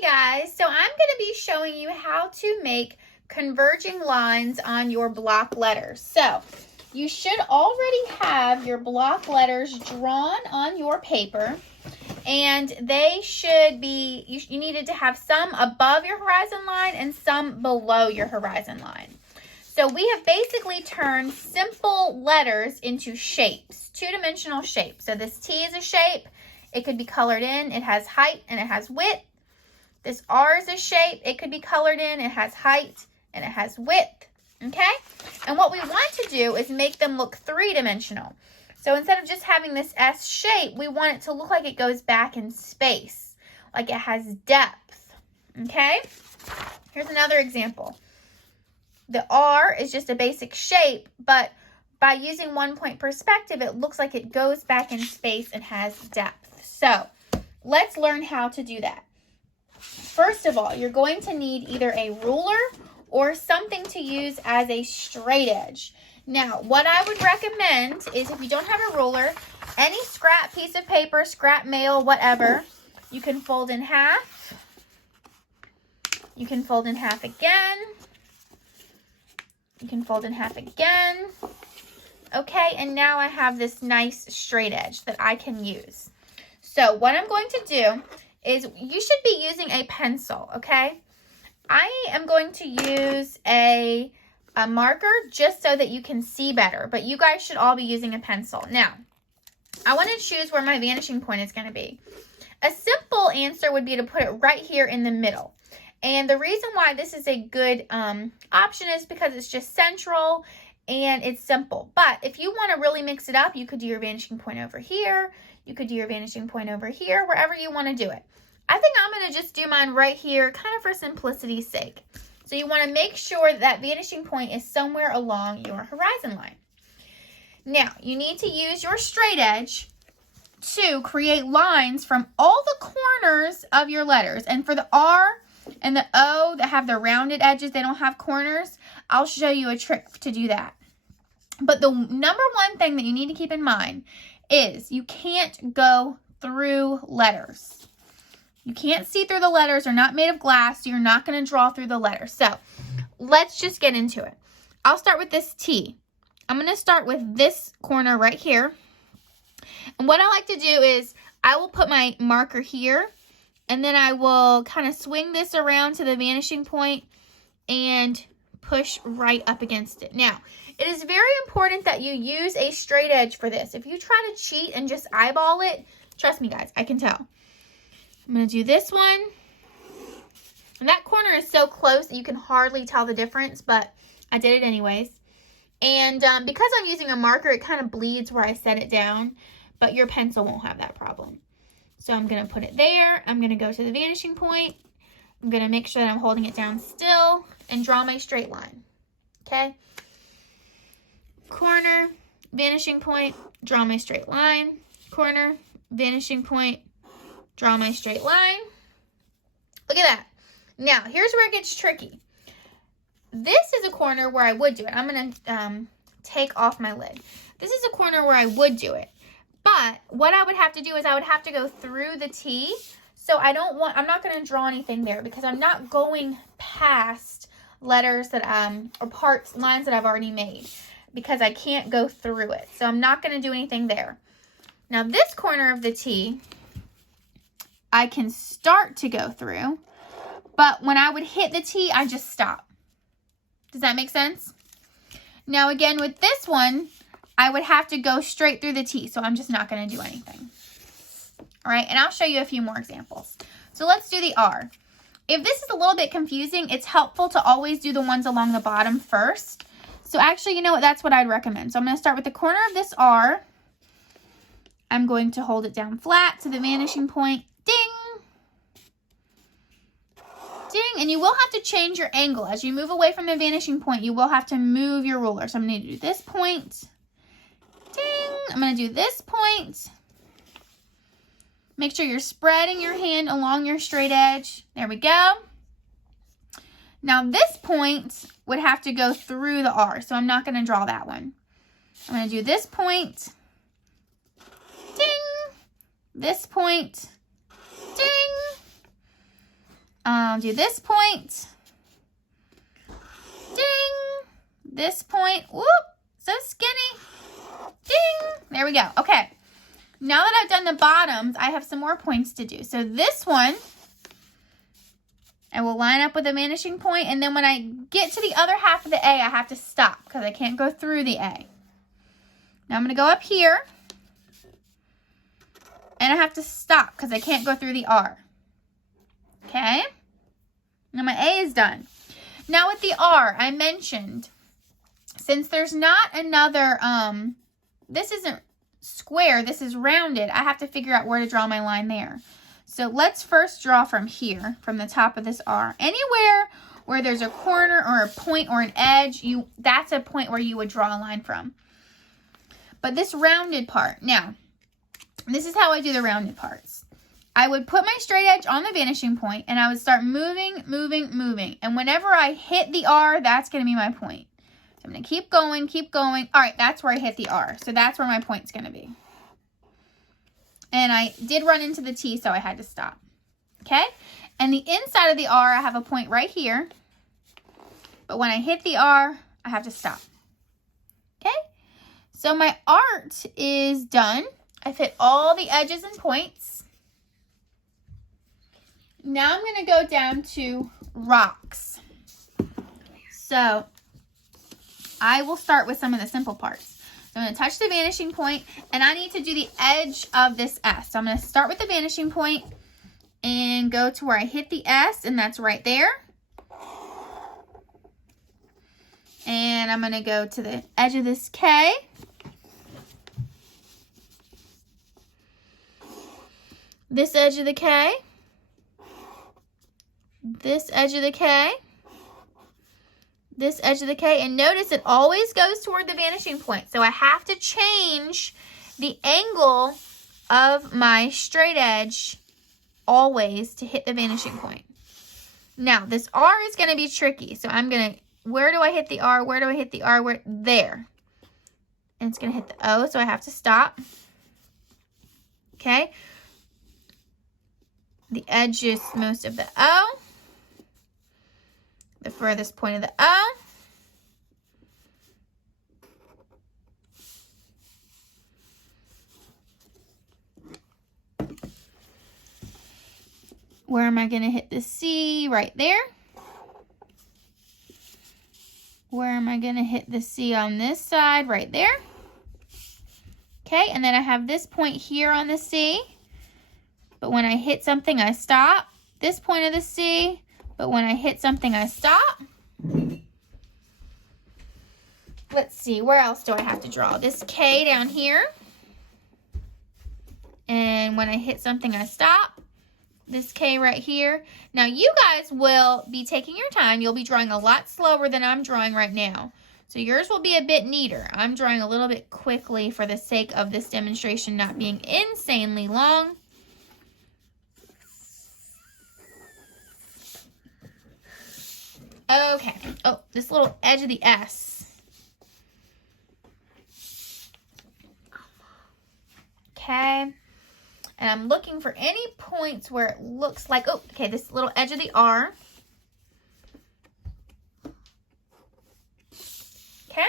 Hey guys, so I'm going to be showing you how to make converging lines on your block letters. So you should already have your block letters drawn on your paper, and they should be, you needed to have some above your horizon line and some below your horizon line. So we have basically turned simple letters into shapes, two-dimensional shapes. So this T is a shape. It could be colored in. It has height and it has width. This R is a shape. It could be colored in. It has height and it has width. Okay? And what we want to do is make them look three-dimensional. So instead of just having this S shape, we want it to look like it goes back in space, like it has depth. Okay? Here's another example. The R is just a basic shape, but by using one-point perspective, it looks like it goes back in space and has depth. So let's learn how to do that. First of all, you're going to need either a ruler or something to use as a straight edge. Now, what I would recommend is if you don't have a ruler, any scrap piece of paper, scrap mail, whatever, you can fold in half. You can fold in half again. You can fold in half again. Okay, and now I have this nice straight edge that I can use. So what I'm going to do is you should be using a pencil, okay? I am going to use a marker just so that you can see better, but you guys should all be using a pencil. Now, I want to choose where my vanishing point is going to be. A simple answer would be to put it right here in the middle. And the reason why this is a good option is because it's just central and it's simple. But if you want to really mix it up, you could do your vanishing point over here. You could do your vanishing point over here, wherever you want to do it. I think I'm going to just do mine right here, kind of for simplicity's sake. So you want to make sure that vanishing point is somewhere along your horizon line. Now, you need to use your straight edge to create lines from all the corners of your letters. And for the R and the O that have the rounded edges, they don't have corners, I'll show you a trick to do that. But the number one thing that you need to keep in mind is you can't go through letters. You can't see through the letters. They're not made of glass, so you're not going to draw through the letters. So let's just get into it. I'll start with this T. I'm going to start with this corner right here. And what I like to do is I will put my marker here, and then I will kind of swing this around to the vanishing point and push right up against it. Now, it is very important that you use a straight edge for this. If you try to cheat and just eyeball it, trust me guys, I can tell. I'm going to do this one. And that corner is so close that you can hardly tell the difference, but I did it anyways. And because I'm using a marker, it kind of bleeds where I set it down, but your pencil won't have that problem. So I'm going to put it there. I'm going to go to the vanishing point. I'm going to make sure that I'm holding it down still and draw my straight line. Okay? Corner, vanishing point, draw my straight line. Corner, vanishing point, draw my straight line. Look at that. Now, here's where it gets tricky. This is a corner where I would do it. I'm going to take off my lid. This is a corner where I would do it. But what I would have to do is I would have to go through the T. So I'm not going to draw anything there because I'm not going past letters that, or lines that I've already made because I can't go through it. So I'm not going to do anything there. Now this corner of the T, I can start to go through, but when I would hit the T, I just stop. Does that make sense? Now again, with this one, I would have to go straight through the T, so I'm just not going to do anything. All right, and I'll show you a few more examples. So let's do the R. If this is a little bit confusing, it's helpful to always do the ones along the bottom first. So actually, you know what? That's what I'd recommend. So I'm going to start with the corner of this R. I'm going to hold it down flat to the vanishing point. Ding! Ding! And you will have to change your angle. As you move away from the vanishing point, you will have to move your ruler. So I'm going to do this point. Ding! I'm going to do this point. Make sure you're spreading your hand along your straight edge. There we go. Now this point would have to go through the R, so I'm not going to draw that one. I'm going to do this point. Ding! This point. Ding! do this point. Ding. This point. Whoop. So skinny. Ding. There we go. Okay. Now that I've done the bottoms, I have some more points to do. So this one, I will line up with a vanishing point, and then when I get to the other half of the A, I have to stop because I can't go through the A. Now I'm going to go up here, and I have to stop because I can't go through the R. Okay? Now my A is done. Now with the R, I mentioned, since there's not another, this isn't square, this is rounded, I have to figure out where to draw my line there. So let's first draw from here, from the top of this R. Anywhere where there's a corner or a point or an edge, that's a point where you would draw a line from. But this rounded part, now, this is how I do the rounded parts. I would put my straight edge on the vanishing point, and I would start moving, moving, moving. And whenever I hit the R, that's going to be my point. So I'm going to keep going, keep going. All right, that's where I hit the R. So that's where my point's going to be. And I did run into the T, so I had to stop. Okay? And the inside of the R, I have a point right here. But when I hit the R, I have to stop. Okay? So my art is done. I've hit all the edges and points. Now I'm going to go down to rocks. So I will start with some of the simple parts. So I'm going to touch the vanishing point, and I need to do the edge of this S. So I'm going to start with the vanishing point and go to where I hit the S, and that's right there. And I'm going to go to the edge of this K. This edge of the K. This edge of the K. This edge of the K, and notice it always goes toward the vanishing point. So I have to change the angle of my straight edge always to hit the vanishing point. Now, this R is going to be tricky. So I'm going to, where do I hit the R? Where do I hit the R? Where? There. And it's going to hit the O, so I have to stop. Okay. The edge is most of the O. The furthest point of the O. Where am I going to hit the C? Right there. Where am I going to hit the C on this side? Right there. Okay, and then I have this point here on the C. But when I hit something, I stop. This point of the C. But when I hit something, I stop. Let's see, where else do I have to draw? This K down here. And when I hit something, I stop. This K right here. Now, you guys will be taking your time. You'll be drawing a lot slower than I'm drawing right now. So yours will be a bit neater. I'm drawing a little bit quickly for the sake of this demonstration not being insanely long. Okay. Oh, this little edge of the S. Okay. And I'm looking for any points where it looks like, oh, okay, this little edge of the R. Okay.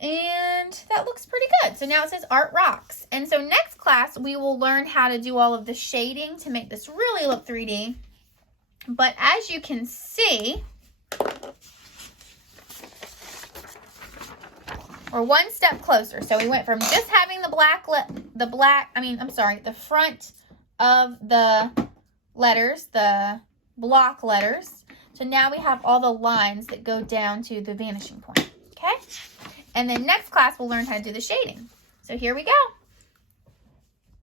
And that looks pretty good. So now it says Art Rocks. And so next class, we will learn how to do all of the shading to make this really look 3D. But as you can see, we're one step closer. So we went from just having the front of the letters, the block letters, to now we have all the lines that go down to the vanishing point, okay? And then next class, we'll learn how to do the shading. So here we go.